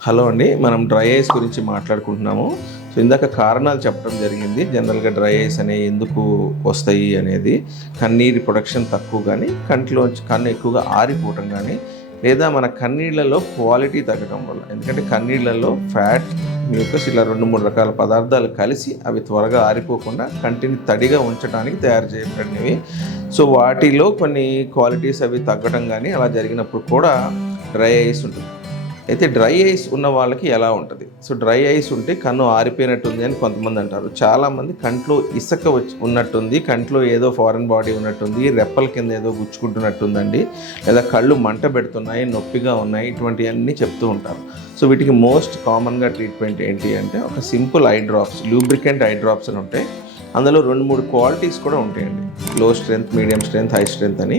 Hello అండి, మనం dry ice గురించి మాట్లాడుకుంటున్నాము. సో ఇందాక కారణాలు చెప్పడం జరిగింది. జనరల్గా డ్రై ఐస్ అనేవి ఎందుకు వస్తాయి అనేది, కన్నీటి ప్రొడక్షన్ తక్కువ కానీ, కంటిలోంచి కన్ను ఎక్కువగా ఆరిపోవటం కానీ, లేదా మన కన్నీళ్లలో క్వాలిటీ తగ్గడం వల్ల. ఎందుకంటే కన్నీళ్లలో ఫ్యాట్, మ్యూకస్ ఇలా 2-3 రకాల పదార్థాలు కలిసి అవి త్వరగా ఆరిపోకుండా కంటిని తడిగా ఉంచడానికి తయారు చేయబడినవి. సో వాటిలో కొన్ని క్వాలిటీస్ అవి తగ్గడం కానీ అలా జరిగినప్పుడు కూడా డ్రై ఐస్ ఉంటుంది. అయితే డ్రై ఐస్ ఉన్న వాళ్ళకి ఎలా ఉంటుంది? సో డ్రై ఐస్ ఉంటే కన్ను ఆరిపోయినట్టుంది అని కొంతమంది అంటారు. చాలామంది కంట్లో ఇసుక ఉన్నట్టుంది, కంట్లో ఏదో ఫారెన్ బాడీ ఉన్నట్టుంది, రెప్పల కింద ఏదో గుచ్చుకుంటున్నట్టుందండి, లేదా కళ్ళు మంట పెడుతున్నాయి, నొప్పిగా ఉన్నాయి, ఇటువంటివన్నీ చెప్తూ ఉంటారు. సో వీటికి మోస్ట్ కామన్గా ట్రీట్మెంట్ ఏంటి అంటే ఒక simple eye drops, lubricant eye drops అని ఉంటాయి. అందులో 2-3 క్వాలిటీస్ కూడా ఉంటాయండి. Low strength, medium strength, high strength అని.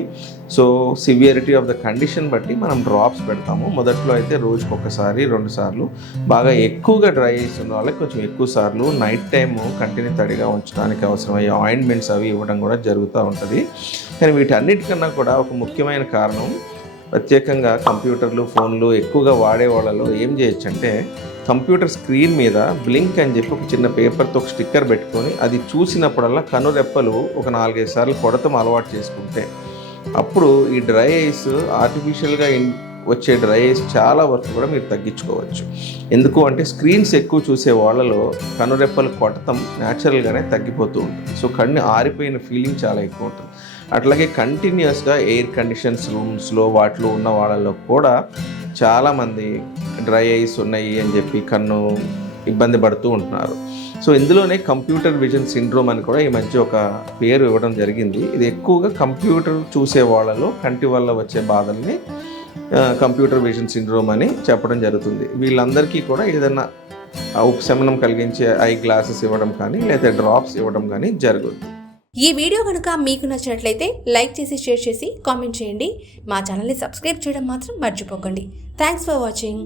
So severity of the condition బట్టి మనం డ్రాప్స్ పెడతాము. మొదట్లో అయితే రోజుకి 1-2 సార్లు, బాగా ఎక్కువగా డ్రై ఐస్ ఉన్న వాళ్ళకి కొంచెం ఎక్కువ సార్లు, నైట్ టైము కంటిని తడిగా ఉంచడానికి అవసరమయ్యే ఆయింట్మెంట్స్ అవి ఇవ్వడం కూడా జరుగుతూ ఉంటుంది. కానీ వీటన్నిటికన్నా కూడా ఒక ముఖ్యమైన కారణం, ప్రత్యేకంగా కంప్యూటర్లు, ఫోన్లు ఎక్కువగా వాడే వాళ్ళలో ఏం చేయొచ్చు అంటే, కంప్యూటర్ స్క్రీన్ మీద బ్లింక్ అని చెప్పి ఒక చిన్న పేపర్తో ఒక స్టిక్కర్ పెట్టుకొని అది చూసినప్పుడల్లా కనురెప్పలు ఒక 4-5 సార్లు కొడతాం అలవాటు చేసుకుంటే, అప్పుడు ఈ డ్రై ఐస్ ఆర్టిఫిషియల్గా వచ్చే డ్రై ఐస్ చాలా వరకు కూడా మీరు తగ్గించుకోవచ్చు. ఎందుకు అంటే స్క్రీన్స్ ఎక్కువ చూసే వాళ్ళలో కనురెప్పలు కొట్టడం న్యాచురల్గానే తగ్గిపోతూ ఉంటుంది. సో కన్ను ఆరిపోయిన ఫీలింగ్ చాలా ఎక్కువ ఉంటుంది. అట్లాగే కంటిన్యూస్గా ఎయిర్ కండిషన్స్ రూమ్స్లో వాటిలో ఉన్న వాళ్ళలో కూడా చాలామంది డ్రై ఐస్ ఉన్నాయి అని చెప్పి కన్ను ఇబ్బంది పడుతూ ఉంటున్నారు. సో ఇందులోనే కంప్యూటర్ విజన్ సిండ్రోమ్ అని కూడా ఈ మధ్య ఒక పేరు ఇవ్వడం జరిగింది. ఇది ఎక్కువగా కంప్యూటర్ చూసే వాళ్ళలో కంటి వల్ల వచ్చే బాధల్ని కంప్యూటర్ విజన్ సిండ్రోమ్ అని చెప్పడం జరుగుతుంది. వీళ్ళందరికీ కూడా ఏదైనా ఉపశమనం కలిగించే ఐ గ్లాసెస్ ఇవ్వడం కానీ లేదా డ్రాప్స్ ఇవ్వడం కానీ జరుగుతుంది. ఈ వీడియో కనుక మీకు నచ్చినట్లయితే లైక్ చేసి, షేర్ చేసి, కామెంట్ చేయండి. మా ఛానల్ని సబ్స్క్రైబ్ చేయడం మాత్రం మర్చిపోకండి. Thanks for watching.